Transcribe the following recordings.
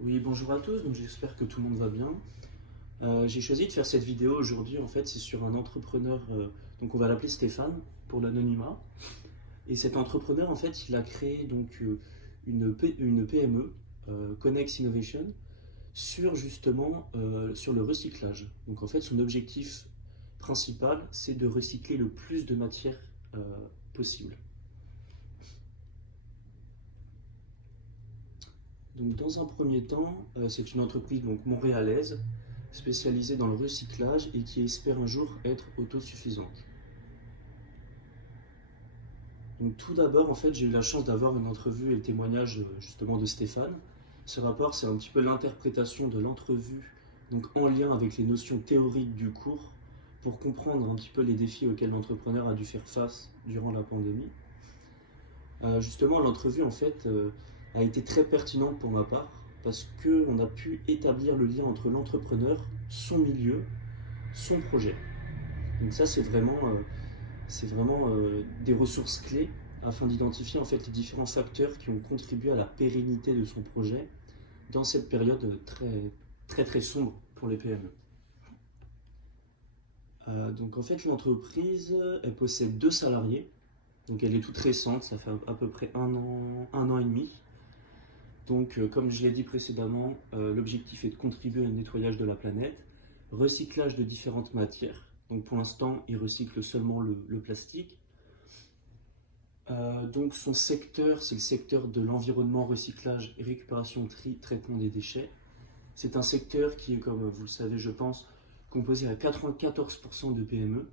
Oui, bonjour à tous, donc j'espère que tout le monde va bien. J'ai choisi de faire cette vidéo aujourd'hui, en fait, c'est sur un entrepreneur, donc on va l'appeler Stéphane pour l'anonymat. Et cet entrepreneur, en fait, il a créé donc une PME, Connex Innovation, sur justement sur le recyclage. Donc en fait, son objectif principal, c'est de recycler le plus de matière euh, possible. Donc, dans un premier temps, c'est une entreprise donc montréalaise spécialisée dans le recyclage et qui espère un jour être autosuffisante. Donc, tout d'abord, en fait, j'ai eu la chance d'avoir une entrevue et le témoignage justement de Stéphane. Ce rapport, c'est un petit peu l'interprétation de l'entrevue, donc en lien avec les notions théoriques du cours, pour comprendre un petit peu les défis auxquels l'entrepreneur a dû faire face durant la pandémie. Justement, l'entrevue, en fait, a été très pertinente pour ma part parce qu'on a pu établir le lien entre l'entrepreneur, son milieu, son projet. Donc ça, c'est vraiment des ressources clés afin d'identifier en fait les différents facteurs qui ont contribué à la pérennité de son projet dans cette période très sombre pour les PME. Donc en fait, l'entreprise, elle possède 2 salariés. Donc elle est toute récente, ça fait à peu près un an et demi. Donc, comme je l'ai dit précédemment, l'objectif est de contribuer au nettoyage de la planète, recyclage de différentes matières. Donc, pour l'instant, il recycle seulement le plastique. Donc, son secteur, c'est le secteur de l'environnement, recyclage, récupération, tri, traitement des déchets. C'est un secteur qui est, comme vous le savez, je pense, composé à 94% de PME.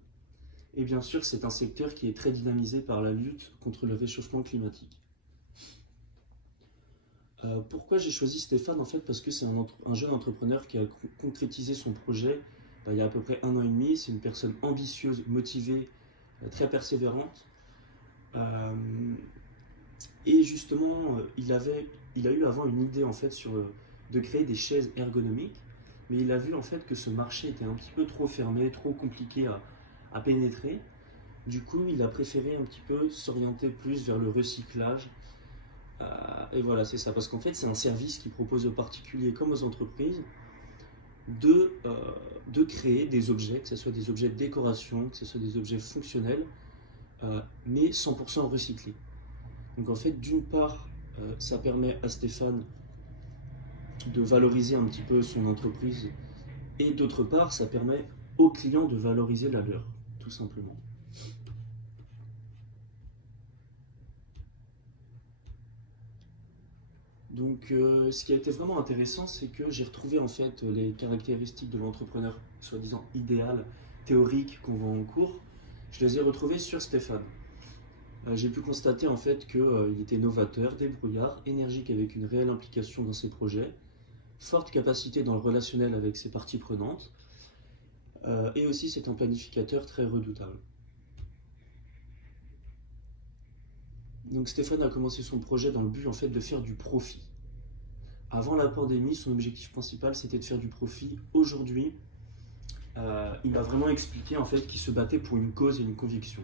Et bien sûr, c'est un secteur qui est très dynamisé par la lutte contre le réchauffement climatique. Pourquoi j'ai choisi Stéphane? En fait, parce que c'est un jeune entrepreneur qui a concrétisé son projet il y a à peu près un an et demi. C'est une personne ambitieuse, motivée, très persévérante. Euh, et justement, il a eu avant une idée en fait de créer des chaises ergonomiques, mais il a vu en fait que ce marché était un petit peu trop fermé, trop compliqué à pénétrer. Du coup, il a préféré un petit peu s'orienter plus vers le recyclage. Et voilà, c'est ça. Parce qu'en fait, c'est un service qui propose aux particuliers comme aux entreprises de, euh, de créer des objets, que ce soit des objets de décoration, que ce soit des objets fonctionnels, mais 100% recyclés. Donc en fait, d'une part, ça permet à Stéphane de valoriser un petit peu son entreprise, et d'autre part, ça permet aux clients de valoriser la leur, tout simplement. Donc, ce qui a été vraiment intéressant, c'est que j'ai retrouvé en fait les caractéristiques de l'entrepreneur soi-disant idéal, théorique qu'on voit en cours. Je les ai retrouvées sur Stéphane. J'ai pu constater en fait qu'il était novateur, débrouillard, énergique avec une réelle implication dans ses projets, forte capacité dans le relationnel avec ses parties prenantes, et aussi c'est un planificateur très redoutable. Donc Stéphane a commencé son projet dans le but en fait de faire du profit. Avant la pandémie, son objectif principal c'était de faire du profit. Aujourd'hui, il m'a vraiment expliqué en fait qu'il se battait pour une cause et une conviction.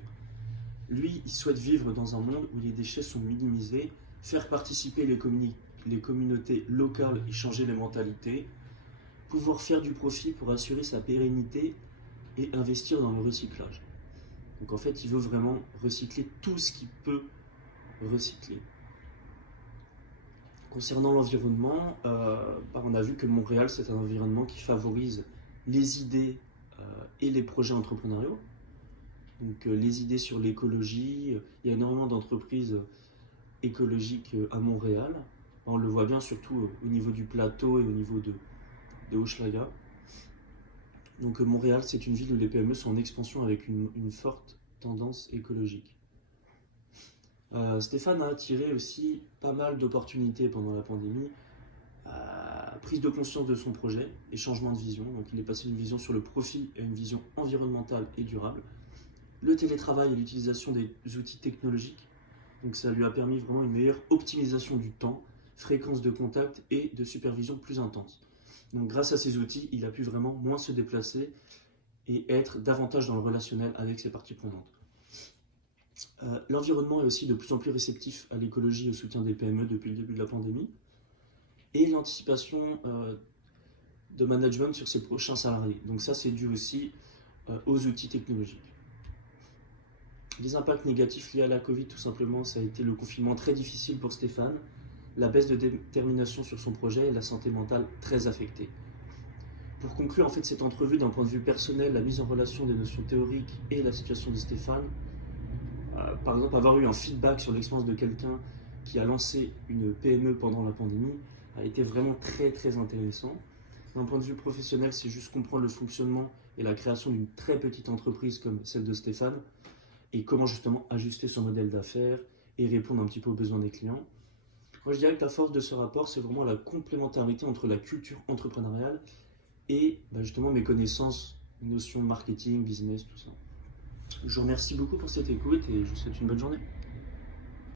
Lui, il souhaite vivre dans un monde où les déchets sont minimisés, faire participer les communautés locales et changer les mentalités, pouvoir faire du profit pour assurer sa pérennité et investir dans le recyclage. Donc en fait, il veut vraiment recycler tout ce qu'il peut recycler. Concernant l'environnement, on a vu que Montréal, c'est un environnement qui favorise les idées et les projets entrepreneuriaux. Donc les idées sur l'écologie, il y a énormément d'entreprises écologiques à Montréal. On le voit bien surtout au niveau du plateau et au niveau de Hochelaga. Donc Montréal, c'est une ville où les PME sont en expansion avec une forte tendance écologique. Stéphane a attiré aussi pas mal d'opportunités pendant la pandémie. Prise de conscience de son projet et changement de vision. Donc il est passé d'une vision sur le profit à une vision environnementale et durable. Le télétravail et l'utilisation des outils technologiques. Donc ça lui a permis vraiment une meilleure optimisation du temps, fréquence de contact et de supervision plus intense. Donc grâce à ces outils, il a pu vraiment moins se déplacer et être davantage dans le relationnel avec ses parties prenantes. L'environnement est aussi de plus en plus réceptif à l'écologie et au soutien des PME depuis le début de la pandémie. et l'anticipation de management sur ses prochains salariés. Donc ça, c'est dû aussi aux outils technologiques. Les impacts négatifs liés à la Covid, tout simplement, ça a été le confinement très difficile pour Stéphane, la baisse de détermination sur son projet et la santé mentale très affectée. Pour conclure en fait cette entrevue d'un point de vue personnel, la mise en relation des notions théoriques et la situation de Stéphane, par exemple avoir eu un feedback sur l'expérience de quelqu'un qui a lancé une PME pendant la pandémie a été vraiment très intéressant. D'un point de vue professionnel, c'est juste comprendre le fonctionnement et la création d'une très petite entreprise comme celle de Stéphane et comment justement ajuster son modèle d'affaires et répondre un petit peu aux besoins des clients. Moi je dirais que la force de ce rapport, c'est vraiment la complémentarité entre la culture entrepreneuriale et justement mes connaissances, notions marketing, business, tout ça. Je vous remercie beaucoup pour cette écoute et je vous souhaite une bonne journée.